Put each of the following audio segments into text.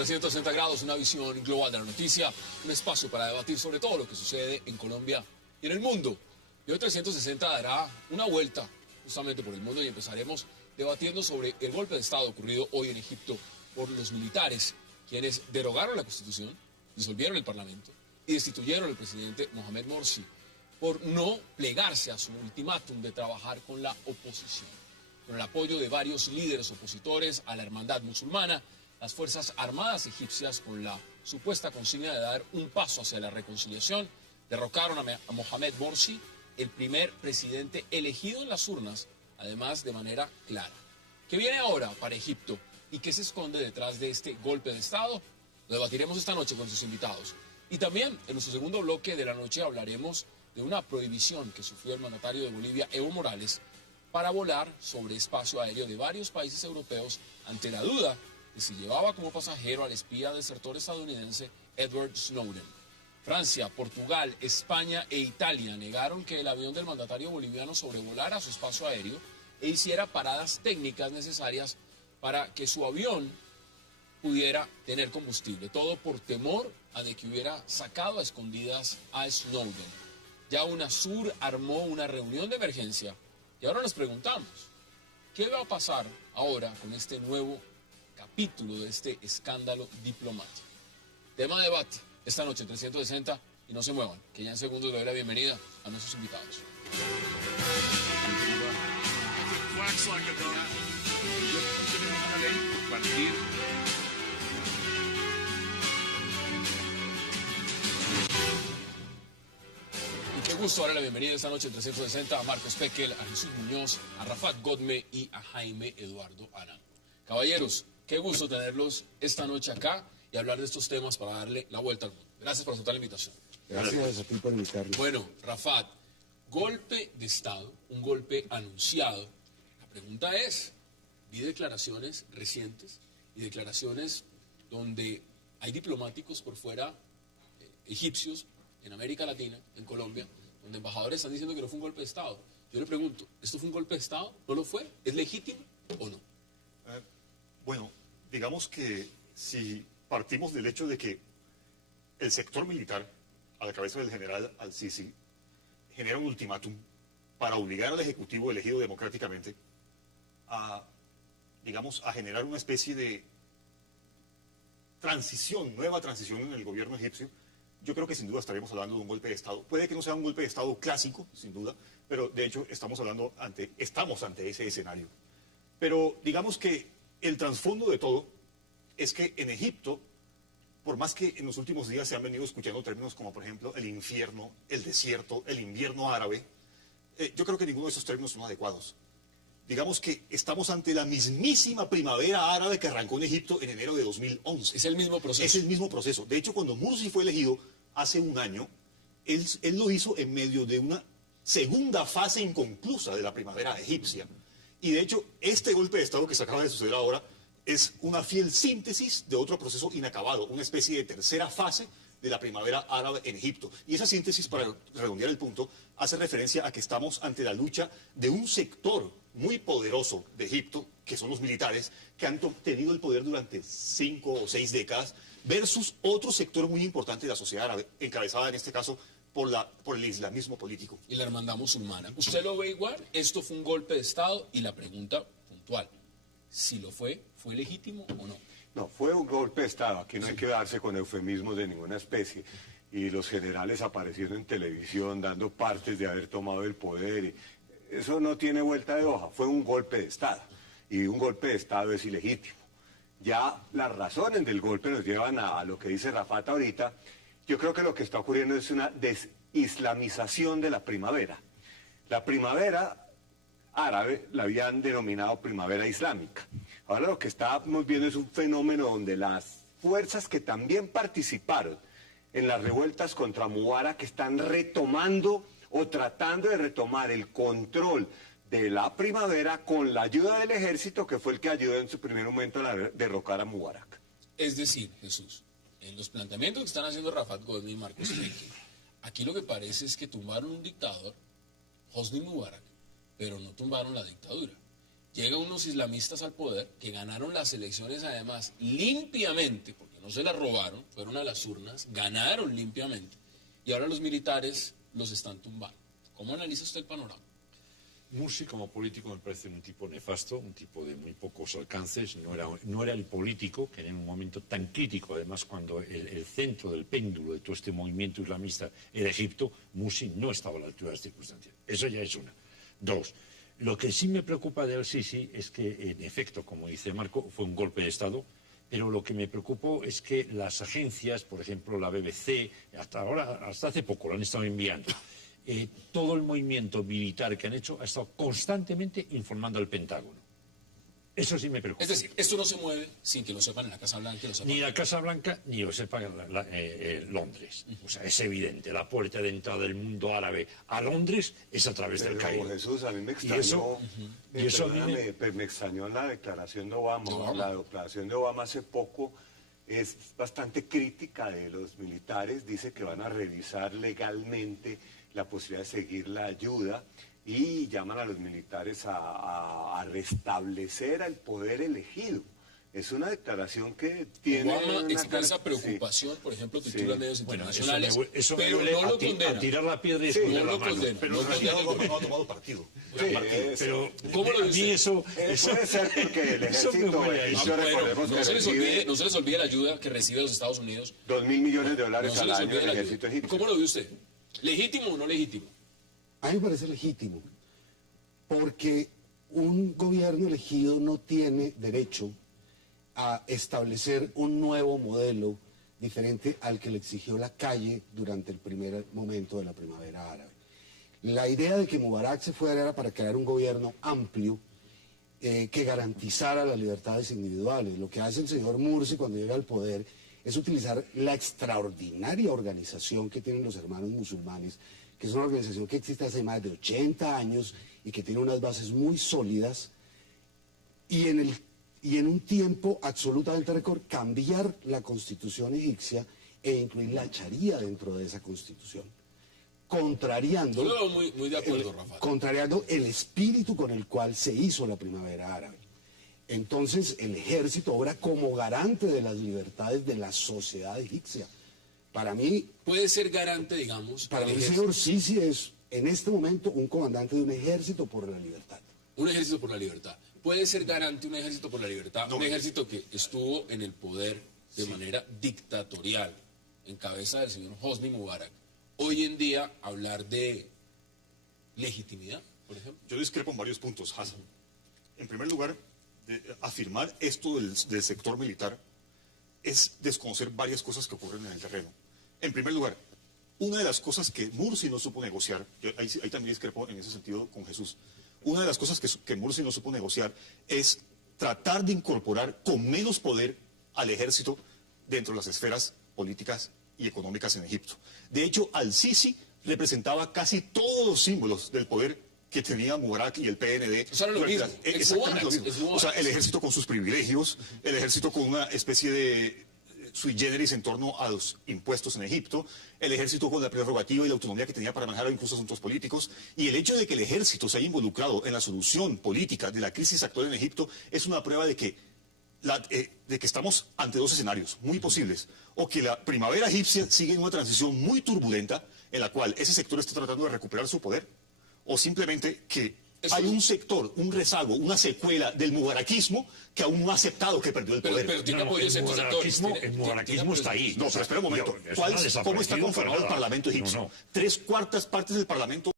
360 grados, una visión global de la noticia, un espacio para debatir sobre todo lo que sucede en Colombia y en el mundo. Y hoy 360 dará una vuelta justamente por el mundo y empezaremos debatiendo sobre el golpe de Estado ocurrido hoy en Egipto por los militares, quienes derogaron la Constitución, disolvieron el Parlamento y destituyeron al presidente Mohamed Morsi por no plegarse a su ultimátum de trabajar con la oposición. Con el apoyo de varios líderes opositores a la hermandad musulmana, las Fuerzas Armadas egipcias, con la supuesta consigna de dar un paso hacia la reconciliación, derrocaron a Mohamed Morsi, el primer presidente elegido en las urnas, además de manera clara. ¿Qué viene ahora para Egipto y qué se esconde detrás de este golpe de Estado? Lo debatiremos esta noche con sus invitados. Y también en nuestro segundo bloque de la noche hablaremos de una prohibición que sufrió el mandatario de Bolivia, Evo Morales, para volar sobre espacio aéreo de varios países europeos ante la duda de si llevaba como pasajero al espía desertor estadounidense Edward Snowden. Francia, Portugal, España e Italia negaron que el avión del mandatario boliviano sobrevolara su espacio aéreo e hiciera paradas técnicas necesarias para que su avión pudiera tener combustible. Todo por temor a de que hubiera sacado a escondidas a Snowden. Ya UNASUR armó una reunión de emergencia y ahora nos preguntamos, ¿qué va a pasar ahora con este nuevo capítulo de este escándalo diplomático? Tema de debate esta noche en 360 y no se muevan, que ya en segundos le doy la bienvenida a nuestros invitados. Y qué gusto darle la bienvenida esta noche en 360 a Marcos Pekel, a Jesús Muñoz, a Rafat Godme y a Jaime Eduardo Arango. Caballeros, qué gusto tenerlos esta noche acá y hablar de estos temas para darle la vuelta al mundo. Gracias por aceptar la invitación. Gracias a ti por invitarnos. Bueno, Rafat, golpe de Estado, un golpe anunciado. La pregunta es, vi declaraciones recientes y declaraciones donde hay diplomáticos por fuera, egipcios, en América Latina, en Colombia, donde embajadores están diciendo que no fue un golpe de Estado. Yo le pregunto, ¿esto fue un golpe de Estado? ¿No lo fue? ¿Es legítimo o no? Bueno, digamos que si partimos del hecho de que el sector militar, a la cabeza del general al-Sisi, genera un ultimátum para obligar al Ejecutivo elegido democráticamente a, digamos, a generar una especie de transición, nueva transición en el gobierno egipcio, yo creo que sin duda estaremos hablando de un golpe de Estado. Puede que no sea un golpe de Estado clásico, sin duda, pero de hecho estamos ante ese escenario. Pero digamos que el trasfondo de todo es que en Egipto, por más que en los últimos días se han venido escuchando términos como, por ejemplo, el infierno, el desierto, el invierno árabe, yo creo que ninguno de esos términos son adecuados. Digamos que estamos ante la mismísima primavera árabe que arrancó en Egipto en enero de 2011. Es el mismo proceso. Es el mismo proceso. De hecho, cuando Morsi fue elegido hace un año, él lo hizo en medio de una segunda fase inconclusa de la primavera egipcia. Y de hecho, este golpe de Estado que se acaba de suceder ahora es una fiel síntesis de otro proceso inacabado, una especie de tercera fase de la primavera árabe en Egipto. Y esa síntesis, para redondear el punto, hace referencia a que estamos ante la lucha de un sector muy poderoso de Egipto, que son los militares, que han tenido el poder durante 5 o 6 décadas, versus otro sector muy importante de la sociedad árabe, encabezada en este caso por el islamismo político. Y la hermandad musulmana. ¿Usted lo ve igual? ¿Esto fue un golpe de Estado? Y la pregunta puntual, si lo fue, ¿fue legítimo o no? No, fue un golpe de Estado. Aquí no hay que darse con eufemismos de ninguna especie. Y los generales aparecieron en televisión dando partes de haber tomado el poder. Y eso no tiene vuelta de hoja. Fue un golpe de Estado. Y un golpe de Estado es ilegítimo. Ya las razones del golpe nos llevan a lo que dice Rafat ahorita. Yo creo que lo que está ocurriendo es una desislamización de la primavera. La primavera árabe la habían denominado primavera islámica. Ahora lo que estamos viendo es un fenómeno donde las fuerzas que también participaron en las revueltas contra Mubarak están retomando o tratando de retomar el control de la primavera con la ayuda del ejército, que fue el que ayudó en su primer momento a derrocar a Mubarak. Es decir, Jesús, en los planteamientos que están haciendo Rafat Godme y Marcos Pekel, aquí lo que parece es que tumbaron un dictador, Hosni Mubarak, pero no tumbaron la dictadura. Llegan unos islamistas al poder que ganaron las elecciones además limpiamente, porque no se la robaron, fueron a las urnas, ganaron limpiamente y ahora los militares los están tumbando. ¿Cómo analiza usted el panorama? Mursi como político me parece un tipo nefasto, un tipo de muy pocos alcances, no era el político que en un momento tan crítico, además cuando el centro del péndulo de todo este movimiento islamista era Egipto, Mursi no estaba a la altura de las circunstancias. Eso ya es una. Dos, lo que sí me preocupa de Al-Sisi es que, en efecto, como dice Marco, fue un golpe de Estado, pero lo que me preocupó es que las agencias, por ejemplo la BBC, hasta hace poco lo han estado enviando, todo el movimiento militar que han hecho ha estado constantemente informando al Pentágono. Eso sí me preocupa. Es decir, esto no se mueve sin que lo sepan en la Casa Blanca. Ni la Casa Blanca ni lo sepan en Londres. O sea, es evidente, la puerta de entrada del mundo árabe a Londres es a través del Cairo. Jesús, a mí me extrañó, me extrañó la declaración de Obama. La declaración de Obama hace poco es bastante crítica de los militares, dice que van a revisar legalmente la posibilidad de seguir la ayuda y llaman a los militares a restablecer al poder elegido. Es una declaración que tiene... Obama expresa preocupación, por ejemplo, titula medios internacionales, eso pero no lo condena. A tirar la piedra y no lo condena. Pero no ha tomado partido. Pero ¿cómo lo dice? eso puede ser porque el ejército... No se les olvide la ayuda que recibe los Estados Unidos. $2.000 millones al año del ejército egipcio. ¿Cómo lo ve usted? ¿Legítimo o no legítimo? A mí me parece legítimo, porque un gobierno elegido no tiene derecho a establecer un nuevo modelo diferente al que le exigió la calle durante el primer momento de la primavera árabe. La idea de que Mubarak se fuera era para crear un gobierno amplio que garantizara las libertades individuales. Lo que hace el señor Mursi cuando llega al poder es utilizar la extraordinaria organización que tienen los hermanos musulmanes, que es una organización que existe hace más de 80 años y que tiene unas bases muy sólidas, y en un tiempo absolutamente récord cambiar la constitución egipcia e incluir la charía dentro de esa constitución, contrariando, muy de acuerdo, Rafael, contrariando el espíritu con el cual se hizo la primavera árabe. Entonces el ejército obra como garante de las libertades de la sociedad egipcia. Para mí... Puede ser garante, digamos... Para mí el señor Sisi es, en este momento, un comandante de un ejército por la libertad. Un ejército por la libertad. Puede ser garante un ejército por la libertad, un ejército que estuvo en el poder de manera dictatorial, en cabeza del señor Hosni Mubarak. Hoy en día, hablar de legitimidad, por ejemplo. Yo discrepo en varios puntos, Hassan. En primer lugar, afirmar esto del sector militar es desconocer varias cosas que ocurren en el terreno. En primer lugar, una de las cosas que Mursi no supo negociar, ahí también discrepo en ese sentido con Jesús, una de las cosas que Mursi no supo negociar es tratar de incorporar con menos poder al ejército dentro de las esferas políticas y económicas en Egipto. De hecho, Al-Sisi representaba casi todos los símbolos del poder que tenía Mubarak y el PND. O sea, era lo mismo. Exactamente lo mismo. O sea, el ejército con sus privilegios, el ejército con una especie de sui generis en torno a los impuestos en Egipto, el ejército con la prerrogativa y la autonomía que tenía para manejar incluso asuntos políticos, y el hecho de que el ejército se haya involucrado en la solución política de la crisis actual en Egipto es una prueba de que estamos ante dos escenarios muy posibles, o que la primavera egipcia sigue en una transición muy turbulenta en la cual ese sector está tratando de recuperar su poder, o simplemente que hay un sector, un rezago, una secuela del mubarakismo que aún no ha aceptado que perdió el poder. Pero tiene apoyo de ciertos sectores. El mubarakismo está ahí. No, pero espera un momento. ¿Cómo está conformado el Parlamento egipcio? 3/4 partes del Parlamento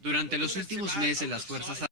Durante los últimos meses, las fuerzas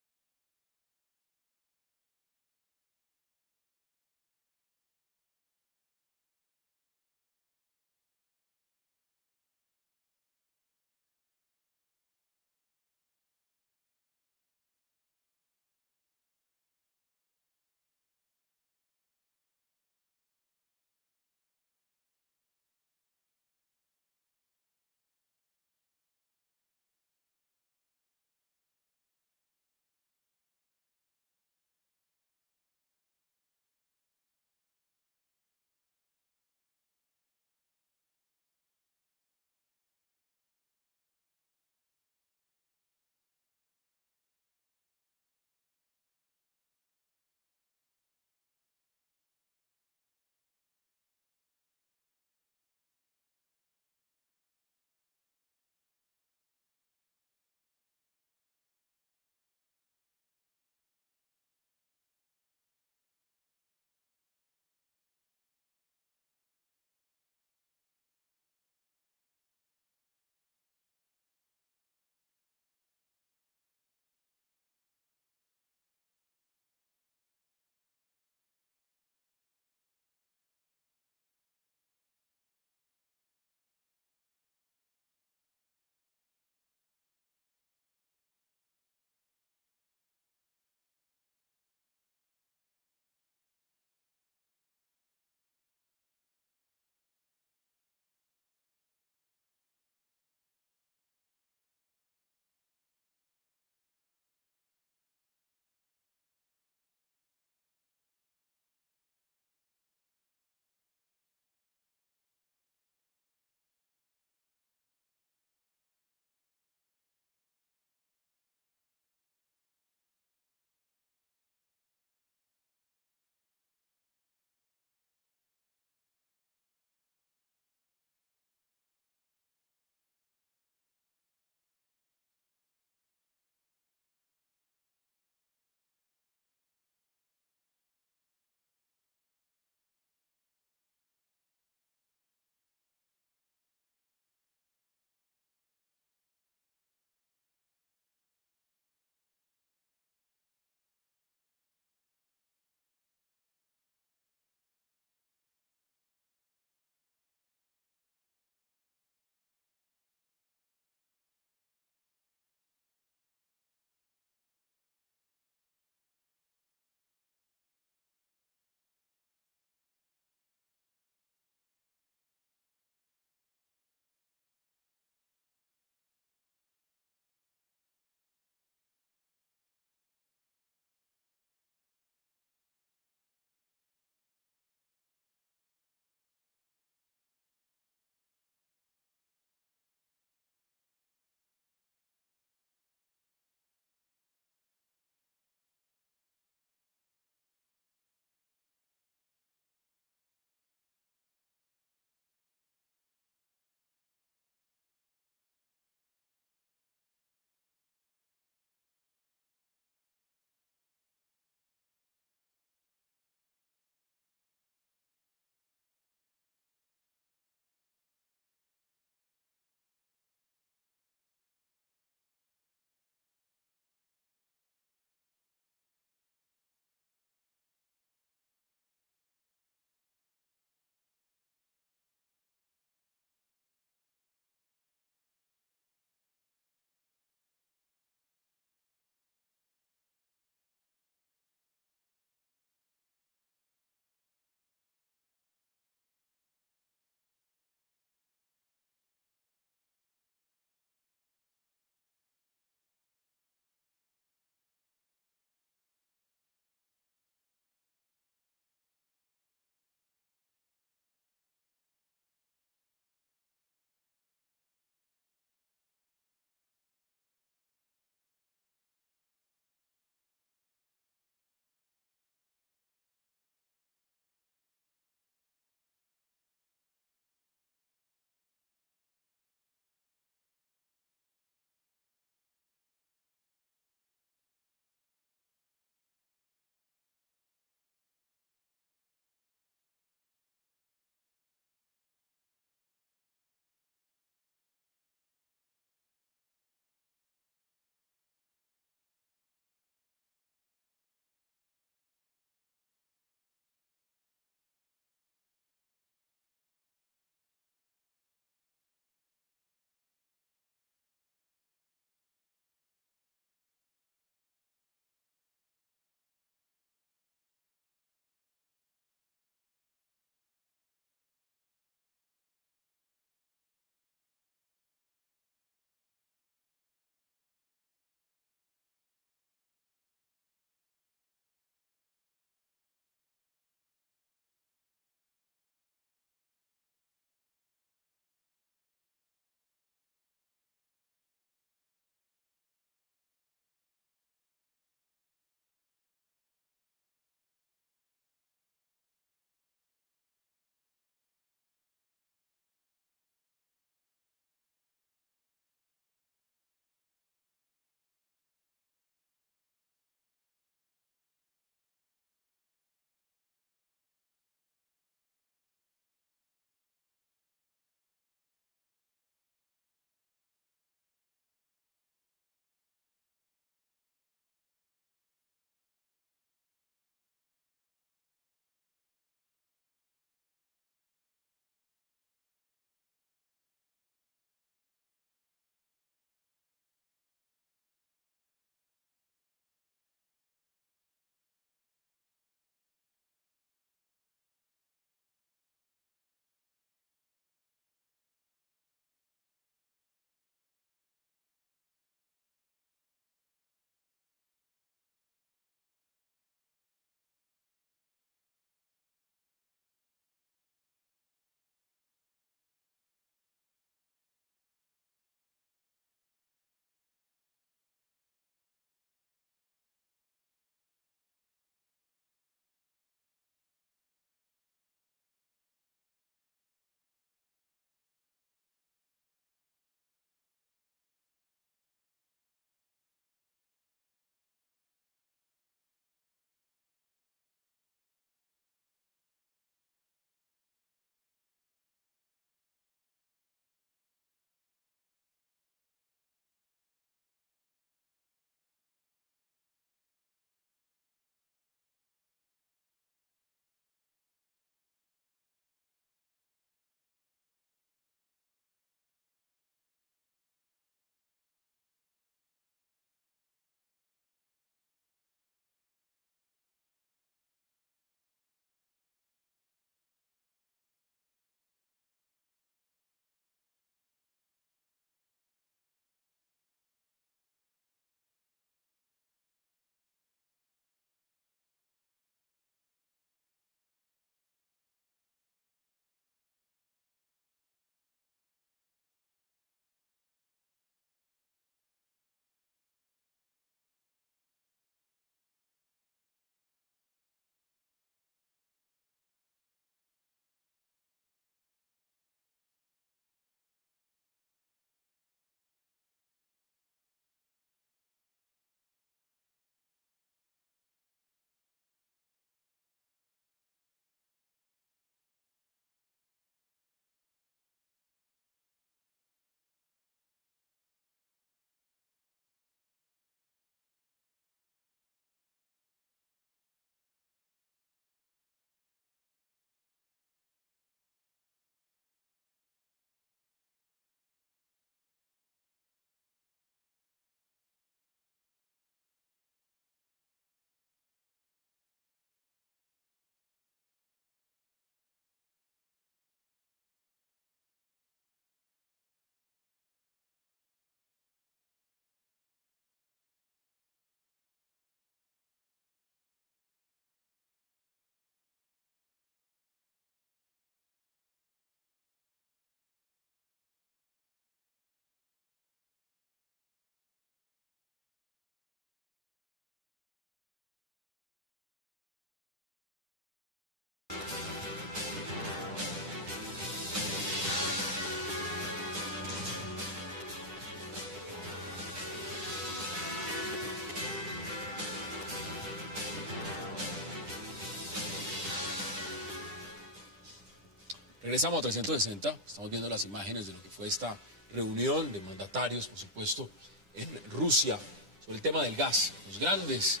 Regresamos a 360, estamos viendo las imágenes de lo que fue esta reunión de mandatarios, por supuesto, en Rusia, sobre el tema del gas. Los grandes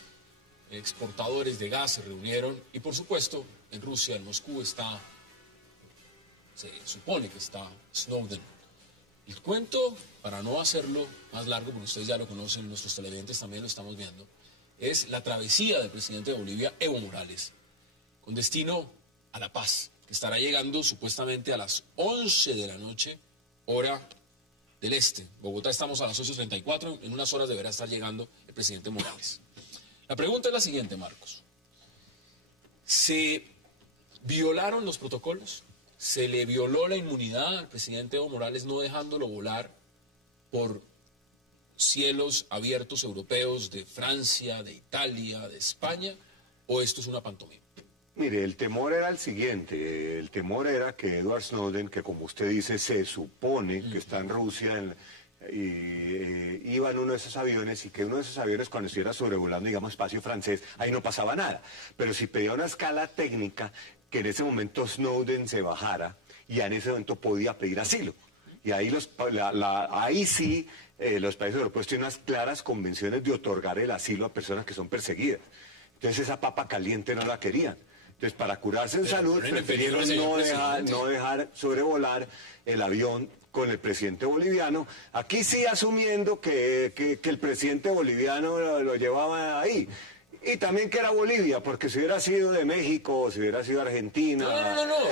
exportadores de gas se reunieron y, por supuesto, en Rusia, en Moscú, se supone que está Snowden. El cuento, para no hacerlo más largo, porque ustedes ya lo conocen, nuestros televidentes también lo estamos viendo, es la travesía del presidente de Bolivia, Evo Morales, con destino a La Paz, que estará llegando supuestamente a las 11 de la noche, hora del este. Bogotá estamos a las 8:34, en unas horas deberá estar llegando el presidente Morales. La pregunta es la siguiente, Marcos. ¿Se violaron los protocolos? ¿Se le violó la inmunidad al presidente Evo Morales no dejándolo volar por cielos abiertos europeos de Francia, de Italia, de España? ¿O esto es una pantomima? Mire, el temor era el siguiente. El temor era que Edward Snowden, que como usted dice, se supone que está en Rusia y iba en uno de esos aviones y que uno de esos aviones cuando estuviera sobrevolando, digamos, espacio francés, ahí no pasaba nada. Pero si pedía una escala técnica, que en ese momento Snowden se bajara y en ese momento podía pedir asilo. Y ahí, ahí sí los países europeos tienen unas claras convenciones de otorgar el asilo a personas que son perseguidas. Entonces esa papa caliente no la querían. Entonces para curarse en salud prefirieron no dejar sobrevolar el avión con el presidente boliviano. Aquí sí asumiendo que el presidente boliviano lo llevaba ahí. Y también que era Bolivia, porque si hubiera sido de México, o si hubiera sido Argentina,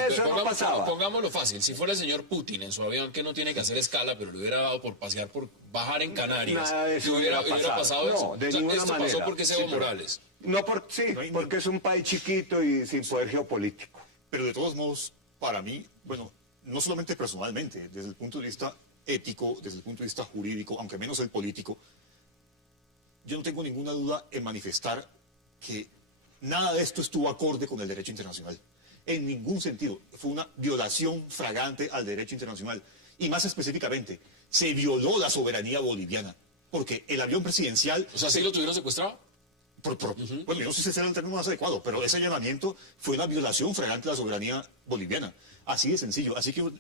eso no pasaba. Pongámoslo fácil, si fuera el señor Putin en su avión, que no tiene que hacer escala, pero le hubiera dado por pasear, por bajar en Canarias, nada de eso hubiera pasado no, eso. De ninguna esto manera. pasó porque es Evo Morales. No, porque es un país chiquito y sin poder geopolítico. Pero de todos modos, para mí, bueno, no solamente personalmente, desde el punto de vista ético, desde el punto de vista jurídico, aunque menos el político, yo no tengo ninguna duda en manifestar que nada de esto estuvo acorde con el derecho internacional. En ningún sentido. Fue una violación flagrante al derecho internacional. Y más específicamente, se violó la soberanía boliviana. Porque el avión presidencial... O sea, ¿sí lo tuvieron secuestrado? Bueno, yo no sé si ese era el término más adecuado, pero ese allanamiento fue una violación flagrante de la soberanía boliviana. Así de sencillo. Así como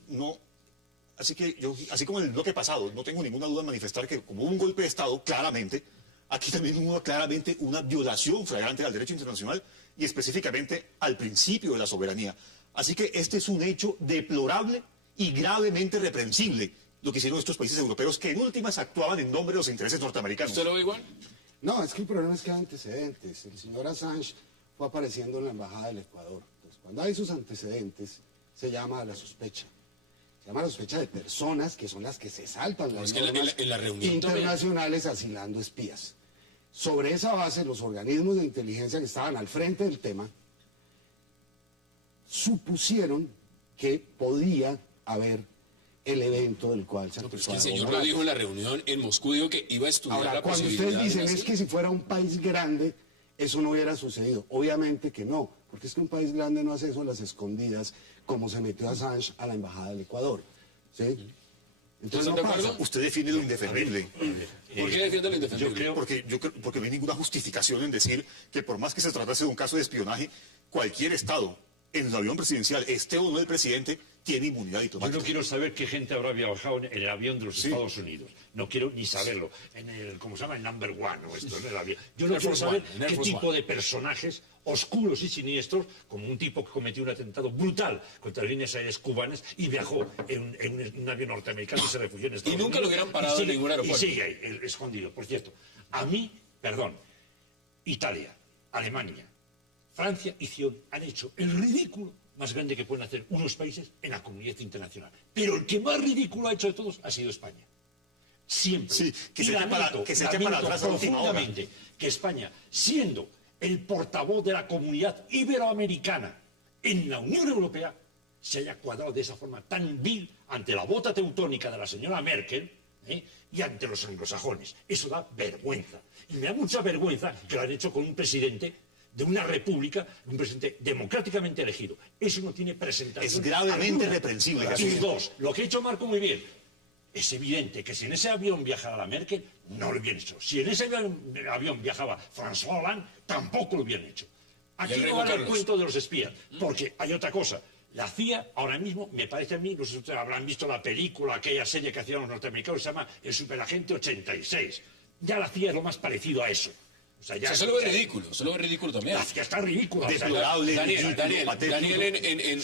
en el bloque pasado, no tengo ninguna duda en manifestar que como hubo un golpe de Estado, claramente, aquí también hubo claramente una violación flagrante al derecho internacional y específicamente al principio de la soberanía. Así que este es un hecho deplorable y gravemente reprensible, lo que hicieron estos países europeos que en últimas actuaban en nombre de los intereses norteamericanos. ¿Usted lo ve igual? No, es que el problema es que hay antecedentes. El señor Assange fue apareciendo en la Embajada del Ecuador. Entonces, cuando hay sus antecedentes, se llama a la sospecha. Se llama la sospecha de personas que son las que se saltan las normas en la reunión internacionales asilando espías. Sobre esa base, los organismos de inteligencia que estaban al frente del tema supusieron que podía haber el evento del cual se pero es que el señor lo dijo en la reunión en Moscú, dijo que iba a estudiar la posibilidad. Cuando ustedes dicen es que si fuera un país grande, eso no hubiera sucedido. Obviamente que no, porque es que un país grande no hace eso a las escondidas, como se metió Assange a la Embajada del Ecuador. ¿Sí? Entonces, ¿de acuerdo? Usted defiende lo indefendible. ¿Por qué defiende lo indefendible? Porque no hay ninguna justificación en decir que por más que se tratase de un caso de espionaje, cualquier Estado, en el avión presidencial, esté o no el presidente, tiene inmunidad diplomática. Yo no quiero saber qué gente habrá viajado en el avión de los Estados Unidos. No quiero ni saberlo. En el, ¿cómo se llama? El number one o esto, en el avión. Yo no quiero saber qué tipo de personajes oscuros y siniestros, como un tipo que cometió un atentado brutal contra las líneas aéreas cubanas y viajó en un avión norteamericano y se refugió en Estados Unidos. Y nunca lo hubieran parado en ningún aeropuerto. Y sigue ahí, escondido. Por cierto, a mí, Italia, Alemania, Francia han hecho el ridículo más grande que pueden hacer unos países en la comunidad internacional. Pero el que más ridículo ha hecho de todos ha sido España. Siempre. Sí, que se eche para atrás profundamente que España, siendo el portavoz de la comunidad iberoamericana en la Unión Europea, se haya cuadrado de esa forma tan vil ante la bota teutónica de la señora Merkel y ante los anglosajones. Eso da vergüenza. Y me da mucha vergüenza que lo han hecho con un presidente de una república, un presidente democráticamente elegido. Eso no tiene presentación. Es gravemente reprensible. Y dos, lo que ha hecho Marco muy bien, es evidente que si en ese avión viajara la Merkel, no lo hubieran hecho. Si en ese avión viajaba François Hollande, tampoco lo hubieran hecho. Aquí no vale el cuento de los espías, porque hay otra cosa. La CIA ahora mismo, me parece a mí, no sé si ustedes habrán visto la película, aquella serie que hacían los norteamericanos, se llama El Superagente 86. Ya la CIA es lo más parecido a eso. O sea, ya, Eso lo ve ridículo, eso lo ve ridículo también. La CIA está ridícula. O sea, Deplorable, Daniel, ridículo, patético. Daniel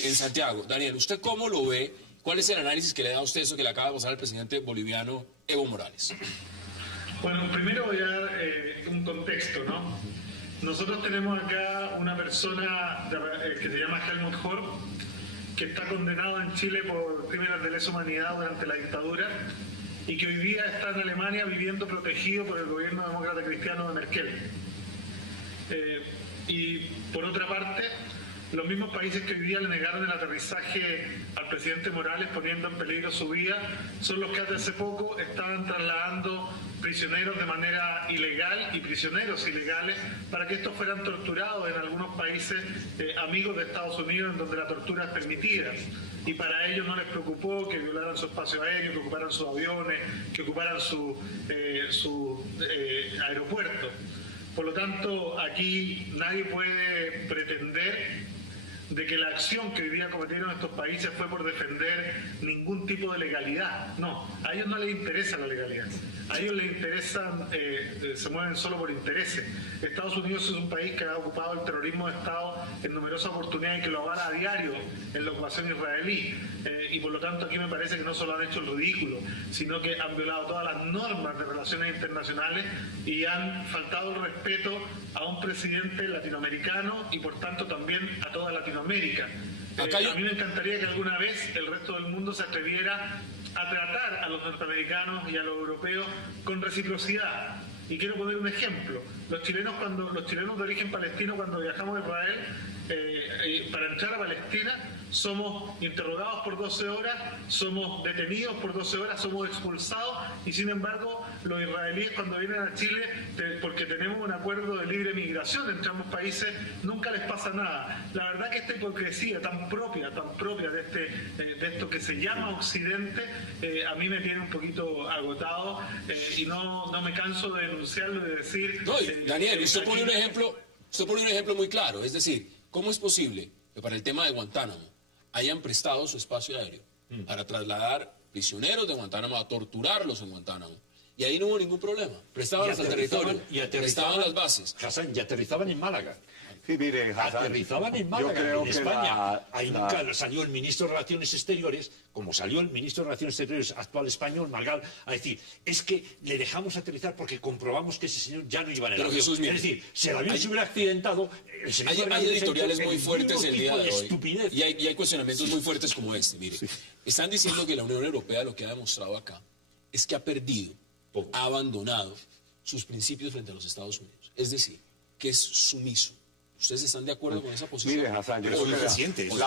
en Santiago. Daniel, ¿usted cómo lo ve? ¿Cuál es el análisis que le da a usted eso que le acaba de pasar al presidente boliviano Evo Morales? Bueno, primero voy a dar un contexto, ¿no? Nosotros tenemos acá una persona que se llama Helmut Horn, que está condenado en Chile por crímenes de lesa humanidad durante la dictadura y que hoy día está en Alemania viviendo protegido por el gobierno demócrata cristiano de Merkel. Y por otra parte, los mismos países que hoy día le negaron el aterrizaje al presidente Morales poniendo en peligro su vida son los que hace poco estaban trasladando prisioneros de manera ilegal y prisioneros ilegales para que estos fueran torturados en algunos países amigos de Estados Unidos en donde la tortura es permitida. Y para ellos no les preocupó que violaran su espacio aéreo, que ocuparan sus aviones, que ocuparan su aeropuerto. Por lo tanto, aquí nadie puede pretender de que la acción que hoy día cometieron estos países fue por defender ningún tipo de legalidad. No, a ellos no les interesa la legalidad. A ellos les interesan, se mueven solo por intereses. Estados Unidos es un país que ha ocupado el terrorismo de Estado en numerosas oportunidades y que lo avala a diario en la ocupación israelí. Y por lo tanto aquí me parece que no solo han hecho el ridículo, sino que han violado todas las normas de relaciones internacionales y han faltado el respeto a un presidente latinoamericano y por tanto también a toda Latinoamérica. A mí me encantaría que alguna vez el resto del mundo se atreviera a tratar a los norteamericanos y a los europeos con reciprocidad. Y quiero poner un ejemplo. Los chilenos de origen palestino, cuando viajamos a Israel, para entrar a Palestina, somos interrogados por 12 horas, somos detenidos por 12 horas, somos expulsados y sin embargo los israelíes cuando vienen a Chile, porque tenemos un acuerdo de libre migración entre ambos países, nunca les pasa nada. La verdad que esta hipocresía tan propia de esto que se llama Occidente, a mí me tiene un poquito agotado y no me canso de denunciarlo y de decir... No, Daniel, usted pone un ejemplo muy claro, es decir, ¿cómo es posible que para el tema de Guantánamo hayan prestado su espacio aéreo para trasladar prisioneros de Guantánamo, a torturarlos en Guantánamo? Y ahí no hubo ningún problema. Prestaban hasta el territorio, prestaban las bases. Hassan, y aterrizaban en Málaga. Sí, mire, Hassan, aterrizaban en yo Málaga, creo en que España. Ahí nunca salió el ministro de Relaciones Exteriores, como salió el ministro de Relaciones Exteriores actual español, Margal, a decir, es que le dejamos aterrizar porque comprobamos que ese señor ya no iba en el Pero avión. Jesús, mire, es decir, si el avión se hubiera accidentado, el señor Hay editoriales muy fuertes el el día de hoy estupidez. y hay cuestionamientos muy fuertes como este. Mire, están diciendo que la Unión Europea lo que ha demostrado acá es que ha perdido, ha abandonado sus principios frente a los Estados Unidos. Es decir, que es sumiso. ¿Ustedes están de acuerdo con esa posición? mire, Hassan, yo creo que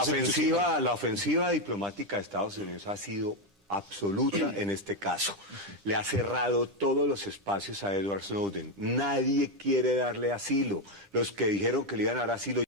la ofensiva diplomática de Estados Unidos ha sido absoluta en este caso. Le ha cerrado todos los espacios a Edward Snowden. Nadie quiere darle asilo. Los que dijeron que le iban a dar asilo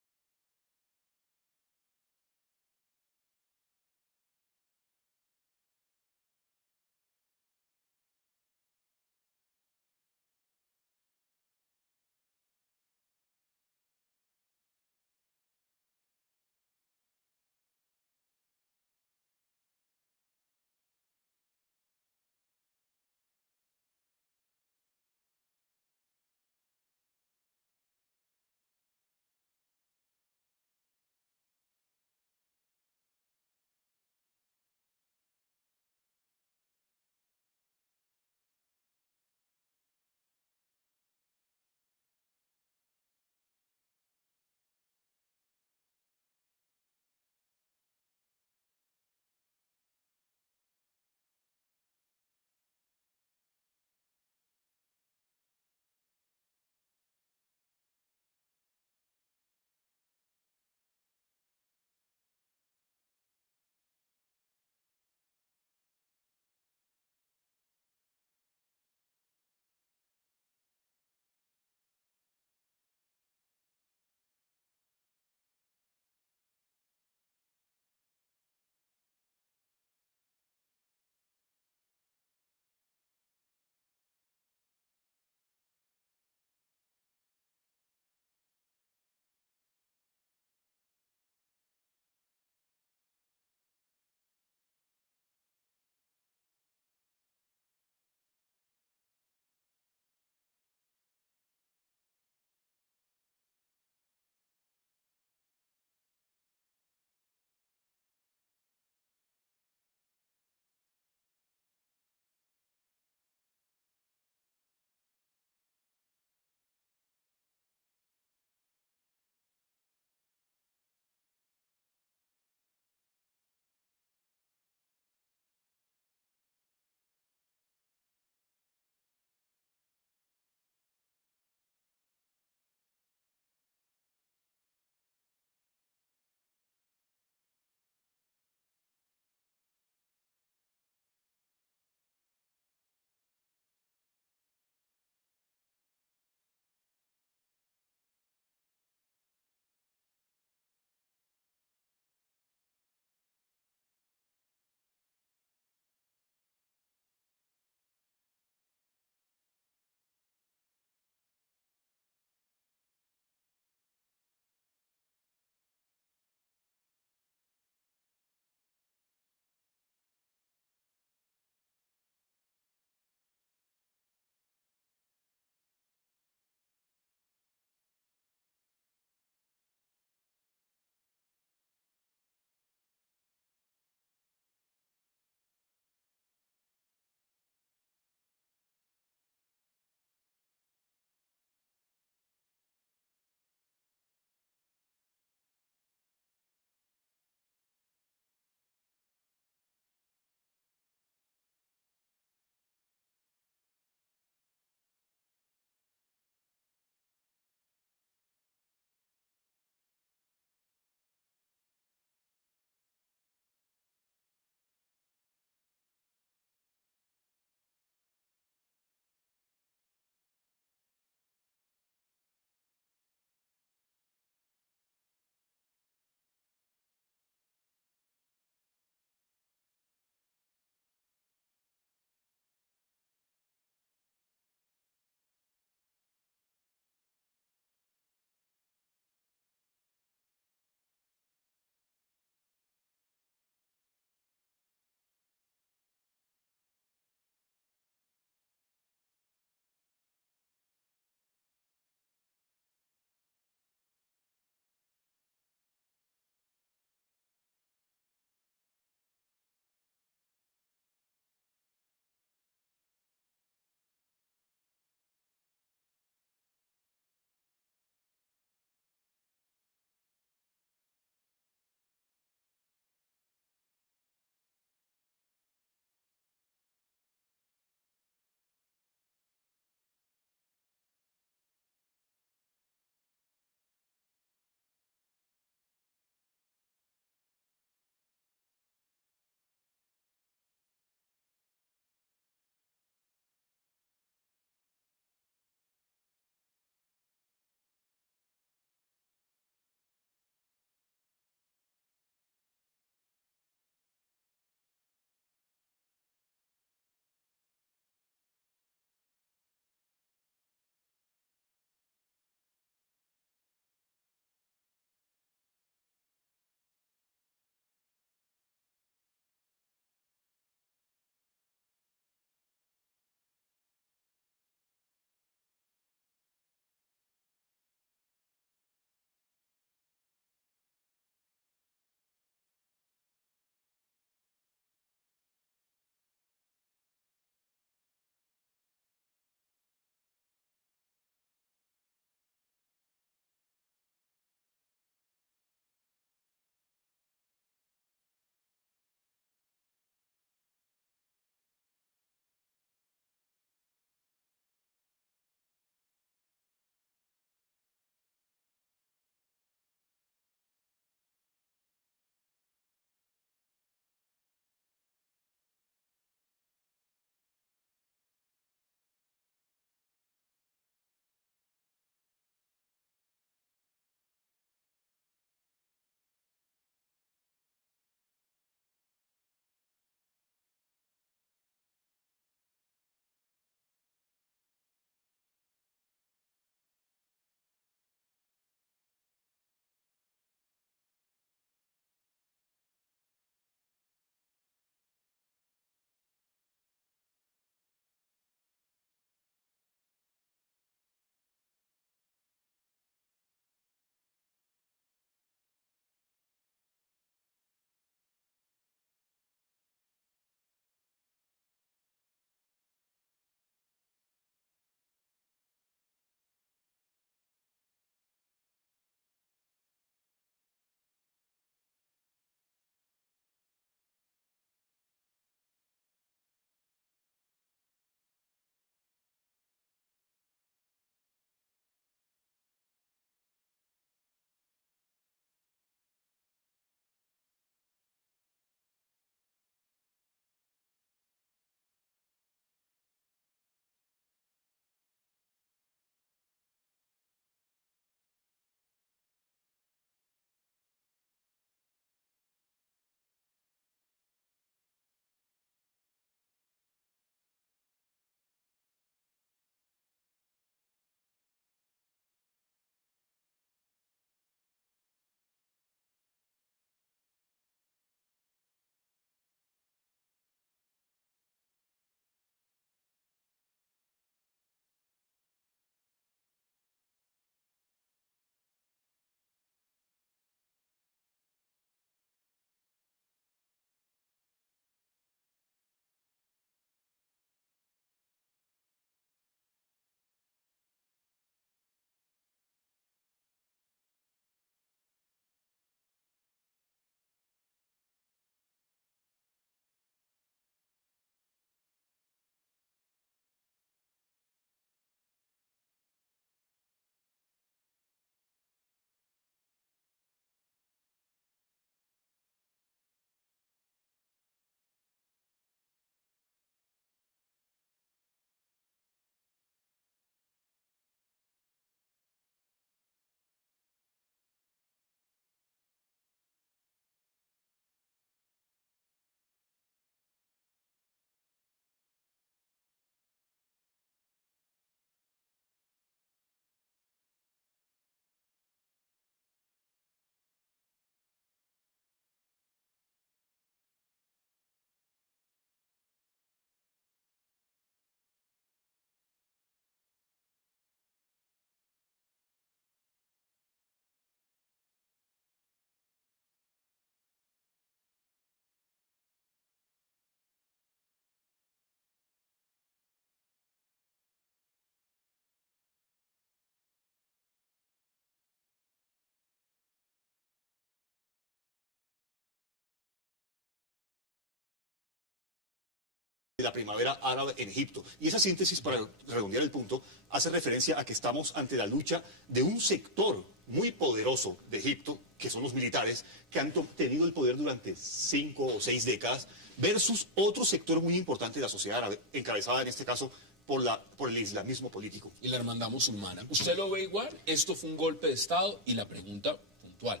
de la primavera árabe en Egipto. Y esa síntesis, para redondear el punto, hace referencia a que estamos ante la lucha de un sector muy poderoso de Egipto, que son los militares, que han tenido el poder durante 5 o 6 décadas, versus otro sector muy importante de la sociedad árabe, encabezada en este caso por el islamismo político. Y la hermandad musulmana. ¿Usted lo ve igual? Esto fue un golpe de Estado y la pregunta puntual,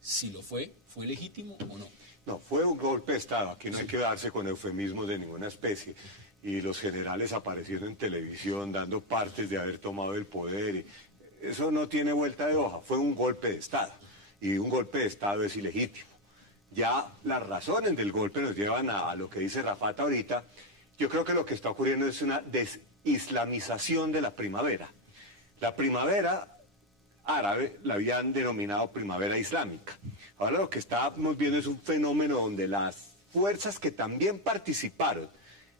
si lo fue legítimo o no. No, fue un golpe de Estado. Aquí no hay que darse con eufemismos de ninguna especie. Y los generales aparecieron en televisión dando partes de haber tomado el poder. Y eso no tiene vuelta de hoja. Fue un golpe de Estado. Y un golpe de Estado es ilegítimo. Ya las razones del golpe nos llevan a lo que dice Rafat ahorita. Yo creo que lo que está ocurriendo es una desislamización de la primavera. La primavera árabe la habían denominado primavera islámica. Ahora lo que estamos viendo es un fenómeno donde las fuerzas que también participaron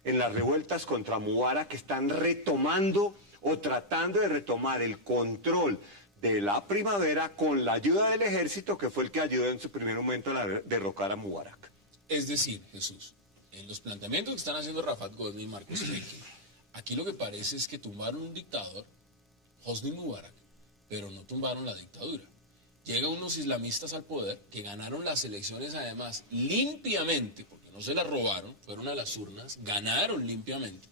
en las revueltas contra Mubarak están retomando o tratando de retomar el control de la primavera con la ayuda del ejército, que fue el que ayudó en su primer momento a derrocar a Mubarak. Es decir, Jesús, en los planteamientos que están haciendo Rafat Godme y Marcos Peckel, aquí lo que parece es que tumbaron un dictador, Hosni Mubarak, pero no tumbaron la dictadura. Llegan unos islamistas al poder que ganaron las elecciones además limpiamente, porque no se las robaron, fueron a las urnas, ganaron limpiamente,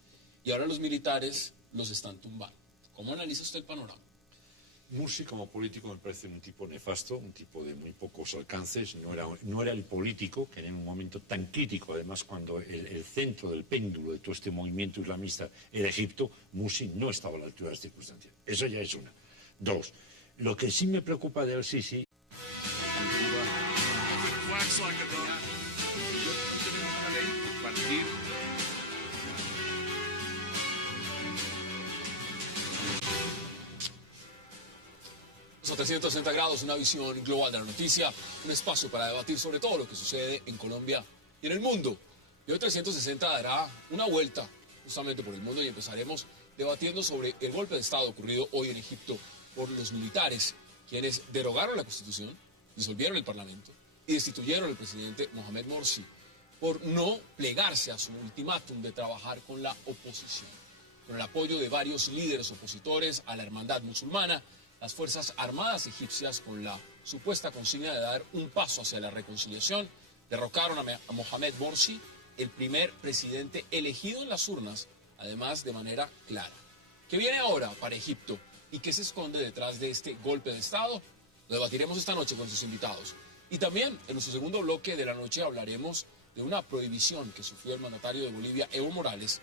y ahora los militares los están tumbando. ¿Cómo analiza usted el panorama? Mursi como político me parece un tipo nefasto, un tipo de muy pocos alcances, no era el político que en un momento tan crítico, además cuando el centro del péndulo de todo este movimiento islamista era Egipto, Mursi no estaba a la altura de las circunstancias. Eso ya es una. 2. Lo que sí me preocupa de Al-Sisi... A 360 grados, una visión global de la noticia, un espacio para debatir sobre todo lo que sucede en Colombia y en el mundo. Y hoy 360 dará una vuelta justamente por el mundo y empezaremos debatiendo sobre el golpe de Estado ocurrido hoy en Egipto por los militares, quienes derogaron la Constitución, disolvieron el Parlamento y destituyeron al presidente Mohamed Morsi por no plegarse a su ultimátum de trabajar con la oposición. Con el apoyo de varios líderes opositores a la hermandad musulmana, las Fuerzas Armadas egipcias, con la supuesta consigna de dar un paso hacia la reconciliación, derrocaron a Mohamed Morsi, el primer presidente elegido en las urnas, además de manera clara. ¿Qué viene ahora para Egipto y qué se esconde detrás de este golpe de Estado? Lo debatiremos esta noche con sus invitados. Y también en nuestro segundo bloque de la noche hablaremos de una prohibición que sufrió el mandatario de Bolivia, Evo Morales,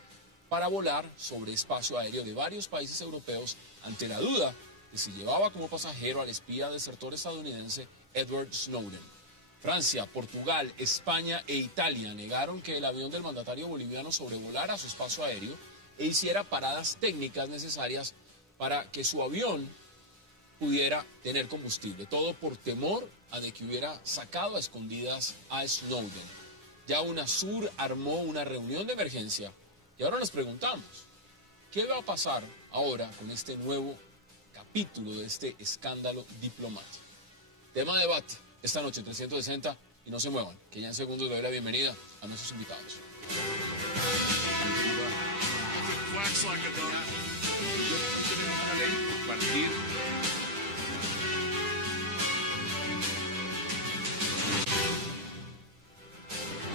para volar sobre espacio aéreo de varios países europeos ante la duda de si llevaba como pasajero al espía desertor estadounidense Edward Snowden. Francia, Portugal, España e Italia negaron que el avión del mandatario boliviano sobrevolara su espacio aéreo e hiciera paradas técnicas necesarias para que su avión pudiera tener combustible. Todo por temor a de que hubiera sacado a escondidas a Snowden. Ya UNASUR armó una reunión de emergencia y ahora nos preguntamos, ¿qué va a pasar ahora con este nuevo capítulo de este escándalo diplomático? Tema de debate esta noche en 360 y no se muevan, que ya en segundos le doy la bienvenida a nuestros invitados.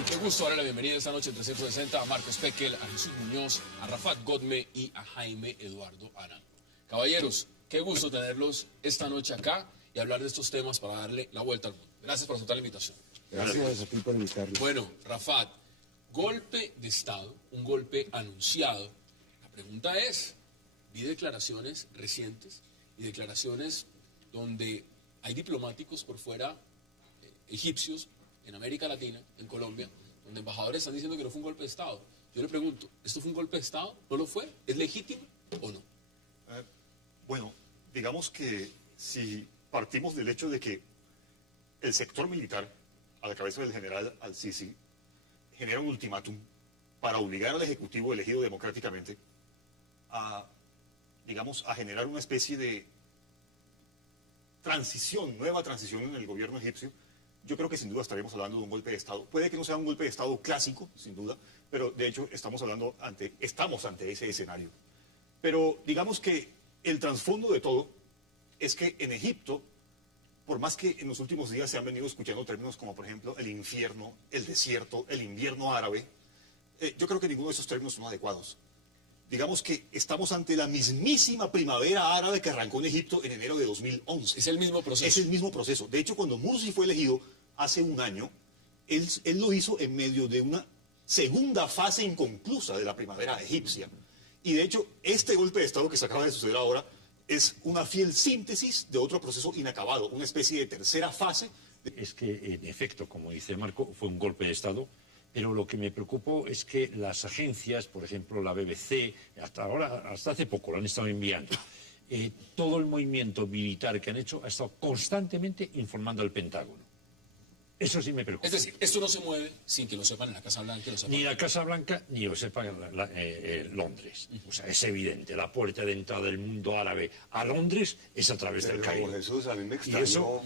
Y qué gusto darle la bienvenida esta noche en 360 a Marcos Peckel, a Jesús Muñoz, a Rafat Godme y a Jaime Eduardo Arango. Caballeros, qué gusto tenerlos esta noche acá y hablar de estos temas para darle la vuelta al mundo. Gracias por aceptar la invitación. Gracias a ti por invitarme. Bueno, Rafat, golpe de Estado, un golpe anunciado. La pregunta es, vi declaraciones recientes y declaraciones donde hay diplomáticos por fuera, egipcios, en América Latina, en Colombia, donde embajadores están diciendo que no fue un golpe de Estado. Yo le pregunto, ¿esto fue un golpe de Estado? ¿No lo fue? ¿Es legítimo o no? Bueno, digamos que si partimos del hecho de que el sector militar, a la cabeza del general Al-Sisi, genera un ultimátum para obligar al Ejecutivo elegido democráticamente a, digamos, a generar una especie de transición, nueva transición en el gobierno egipcio, yo creo que sin duda estaremos hablando de un golpe de Estado. Puede que no sea un golpe de Estado clásico, sin duda, pero de hecho estamos ante ese escenario. Pero digamos que el trasfondo de todo es que en Egipto, por más que en los últimos días se han venido escuchando términos como, por ejemplo, el infierno, el desierto, el invierno árabe, yo creo que ninguno de esos términos son adecuados. Digamos que estamos ante la mismísima primavera árabe que arrancó en Egipto en enero de 2011. Es el mismo proceso. Es el mismo proceso. De hecho, cuando Morsi fue elegido hace un año, él lo hizo en medio de una segunda fase inconclusa de la primavera egipcia. Y de hecho, este golpe de Estado que se acaba de suceder ahora es una fiel síntesis de otro proceso inacabado, una especie de tercera fase. Es que, en efecto, como dice Marco, fue un golpe de Estado, pero lo que me preocupó es que las agencias, por ejemplo, la BBC, hasta hace poco lo han estado enviando, todo el movimiento militar que han hecho ha estado constantemente informando al Pentágono. Eso sí me preocupa. Es decir, esto no se mueve sin que lo sepan en la Casa Blanca. Ni la Casa Blanca ni lo sepa Londres. O sea, es evidente, la puerta de entrada del mundo árabe a Londres es a través del Cairo. Jesús, a mí me extrañó,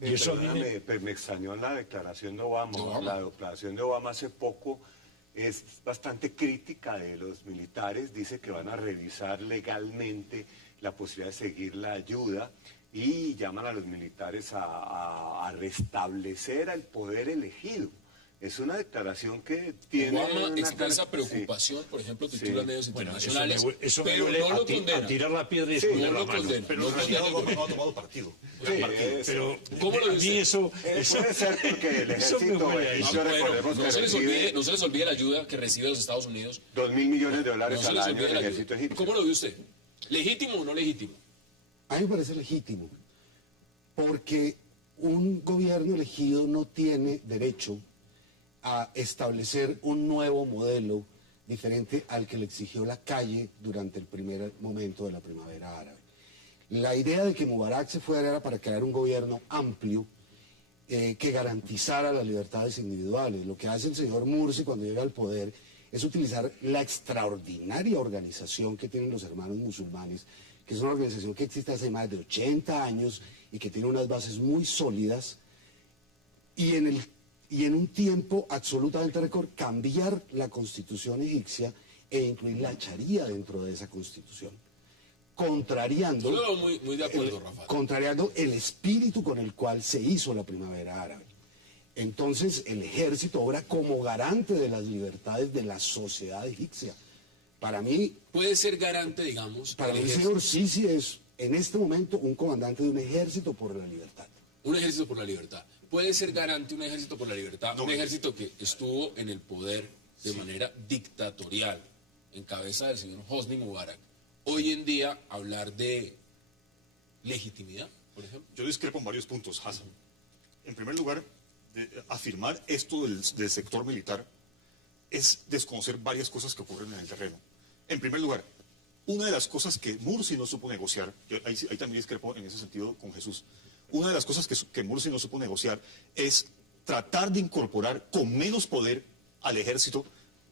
me extrañó la declaración de Obama. La declaración de Obama hace poco es bastante crítica de los militares, dice que van a revisar legalmente la posibilidad de seguir la ayuda y llaman a los militares a restablecer al poder elegido. Es una declaración que tiene... Obama expresa preocupación, por ejemplo, titula medios internacionales, eso pero me no lo a condena. tirar la piedra y no lo condena. Pero no ha tomado partido. Pero ¿cómo lo a mí dice? eso puede ser porque el ejército egipcio, recordemos que No se les recibe olvide la ayuda que recibe los Estados Unidos. $2.000 millones No al se les año olvide del la ejército ayuda. egipcio. ¿Cómo lo ve usted? ¿Legítimo o no legítimo? A mí me parece legítimo, porque un gobierno elegido no tiene derecho a establecer un nuevo modelo diferente al que le exigió la calle durante el primer momento de la primavera árabe. La idea de que Mubarak se fuera era para crear un gobierno amplio que garantizara las libertades individuales. Lo que hace el señor Morsi cuando llega al poder es utilizar la extraordinaria organización que tienen los hermanos musulmanes, que es una organización que existe hace más de 80 años y que tiene unas bases muy sólidas, y en un tiempo absolutamente récord cambiar la constitución egipcia e incluir la charía dentro de esa constitución, contrariando, Yo lo veo muy de acuerdo, Rafael. contrariando el espíritu con el cual se hizo la primavera árabe. Entonces el ejército obra como garante de las libertades de la sociedad egipcia. Para mí, Puede ser garante, digamos, para mí el señor Sisi es en este momento un comandante de un ejército por la libertad. un ejército por la libertad. Puede ser garante un ejército por la libertad, un ejército que estuvo en el poder de manera dictatorial, en cabeza del señor Hosni Mubarak. Hoy en día, hablar de legitimidad, por ejemplo. Yo discrepo en varios puntos, Hassan. En primer lugar, afirmar esto del sector militar es desconocer varias cosas que ocurren en el terreno. En primer lugar, una de las cosas que Morsi no supo negociar, ahí también discrepo en ese sentido con Jesús, una de las cosas que Morsi no supo negociar es tratar de incorporar con menos poder al ejército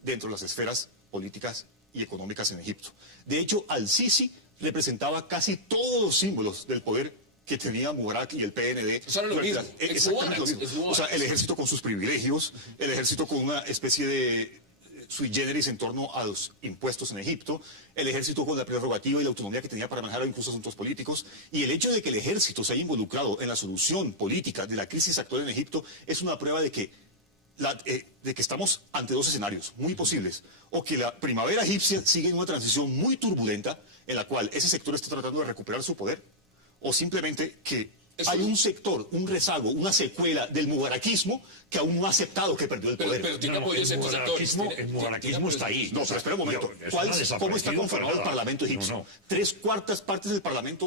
dentro de las esferas políticas y económicas en Egipto. De hecho, al-Sisi representaba casi todos los símbolos del poder que tenía Mubarak y el PND. O sea, era lo mismo. Exactamente lo mismo. O sea, el ejército con sus privilegios, el ejército con una especie de sui generis en torno a los impuestos en Egipto, el ejército con la prerrogativa y la autonomía que tenía para manejar incluso asuntos políticos, y el hecho de que el ejército se haya involucrado en la solución política de la crisis actual en Egipto es una prueba de que estamos ante dos escenarios muy posibles, o que la primavera egipcia sigue en una transición muy turbulenta en la cual ese sector está tratando de recuperar su poder, o simplemente que hay un sector, un rezago, una secuela del mubarakismo que aún no ha aceptado que perdió el poder. Pero tiene apoyo de ciertos sectores. El mubarakismo está ahí. No, pero espera un momento. Eso no ha ¿Cómo está desaparecido conformado el para nada. Parlamento egipcio? No. 3/4 partes del Parlamento